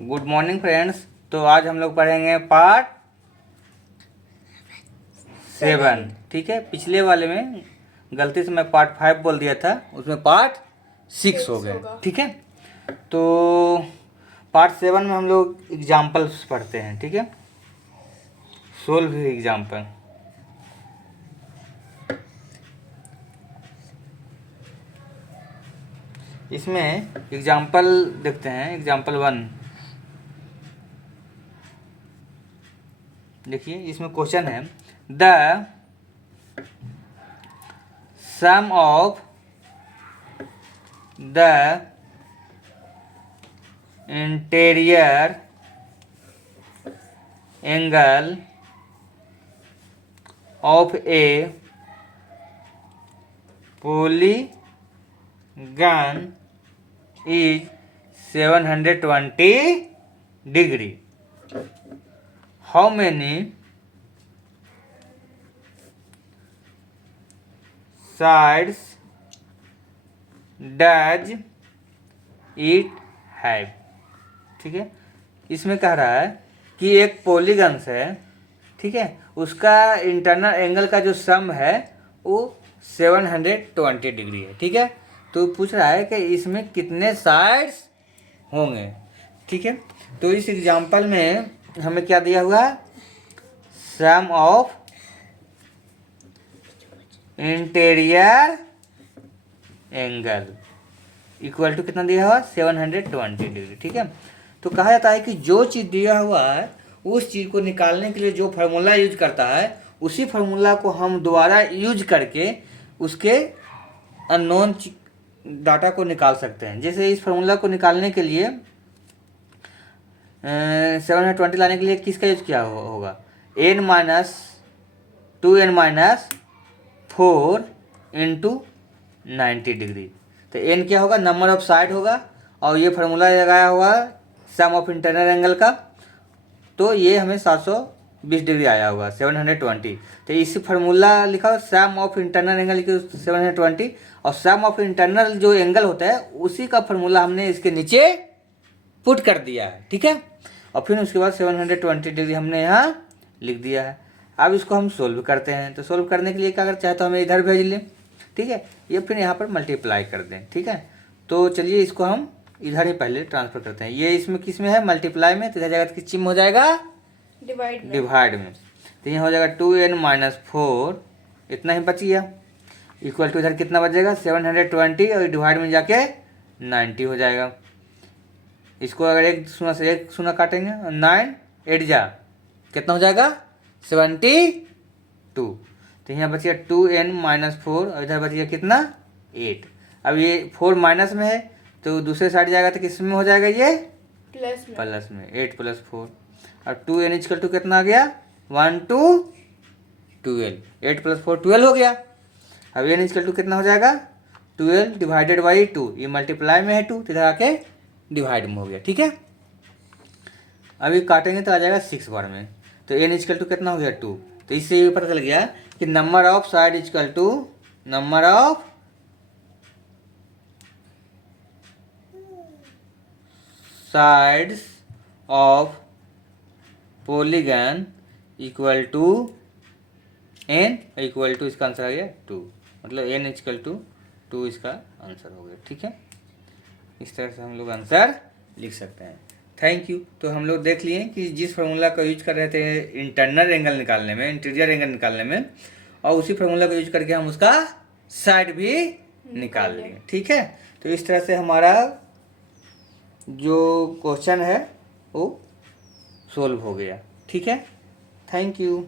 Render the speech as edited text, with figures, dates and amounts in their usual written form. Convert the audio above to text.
Good morning friends. तो आज हम लोग पढ़ेंगे पार्ट 7। ठीक है, पिछले वाले में गलती से मैं पार्ट 5 बोल दिया था, उसमें पार्ट 6 हो गया। ठीक है, तो पार्ट 7 में हम लोग एग्जाम्पल्स पढ़ते हैं। ठीक है, सोल्व एग्जाम्पल। इसमें एग्जाम्पल देखते हैं। एग्जाम्पल 1 देखिए, इसमें क्वेश्चन है the sum of the interior angle of a polygon is 720 degree. How many sides does it have? ठीक है, इसमें कह रहा है कि एक पॉलीगन्स है। ठीक है, उसका इंटरनल एंगल का जो सम है वो 720 डिग्री है। ठीक है, तो पूछ रहा है कि इसमें कितने साइड्स होंगे। ठीक है, तो इस एग्जांपल में हमें क्या दिया हुआ है, sum of interior angle equal to कितना दिया हुआ, 720 डिग्री। ठीक है, तो कहा जाता है कि जो चीज़ दिया हुआ है उस चीज़ को निकालने के लिए जो फार्मूला यूज करता है उसी फार्मूला को हम दोबारा यूज करके उसके अननोन डाटा को निकाल सकते हैं। जैसे इस फार्मूला को निकालने के लिए 720 लाने के लिए किसका यूज किया होगा, n minus 2n minus 4 into 90 degree. तो n क्या होगा, नंबर ऑफ साइड होगा, और ये फार्मूला लगाया हुआ सम ऑफ इंटरनल एंगल का, तो ये हमें 720 डिग्री आया होगा 720। तो इसी फार्मूला लिखा सम ऑफ इंटरनल एंगल लिखे 720, और सम ऑफ इंटरनल जो एंगल होता है उसी का फार्मूला हमने इसके नीचे पुट कर दिया है। ठीक है, और फिर उसके बाद 720 डिग्री हमने यहाँ लिख दिया है। अब इसको हम सोल्व करते हैं। तो सोल्व करने के लिए क्या, अगर चाहे तो हमें इधर भेज लें। ठीक है, ये फिर यहाँ पर मल्टीप्लाई कर दें। ठीक है, तो चलिए इसको हम इधर ही पहले ट्रांसफर करते हैं। ये इसमें किस में है, मल्टीप्लाई में, तो इधर जाएगा किस चिन्ह हो जाएगा, डिवाइड में। तो यहाँ हो जाएगा 2n माइनस 4, इतना ही बच गया, इक्वल टू इधर कितना बचेगा 720, और डिवाइड में जाके 90 हो जाएगा। इसको अगर एक शून्य से एक शून्य काटेंगे, 9 8 जा कितना हो जाएगा 72। तो यहाँ बच गया 2n माइनस 4, और इधर बच गया कितना 8। अब ये 4 माइनस में है तो दूसरे साइड जाएगा तो किस में हो जाएगा, ये प्लस में 8 प्लस 4। और 2n इक्वल टू कितना आ गया 1 to 12, 8 प्लस 4 12 हो गया। अब n इक्वल टू कितना हो जाएगा 12 डिवाइडेड बाई 2, ये मल्टीप्लाई में है 2, तो इधर आके डिवाइड में हो गया। ठीक है, अभी काटेंगे तो आ जाएगा 6 बार में, तो n इक्वल टू कितना हो गया 2। तो इससे ये पता चल गया कि number of side equal to number of sides of polygon equal to n, equal to इसका आंसर आ गया 2, मतलब n इक्वल टू 2 इसका आंसर हो गया। ठीक है, इस तरह से हम लोग आंसर लिख सकते हैं। Thank you. तो हम लोग देख लिए कि जिस फार्मूला का यूज कर रहे थे इंटरनल एंगल निकालने में, इंटीरियर एंगल निकालने में, और उसी फार्मूला का यूज करके हम उसका साइड भी निकाल लिए। ठीक है, तो इस तरह से हमारा जो क्वेश्चन है वो सोल्व हो गया। ठीक है, थैंक यू।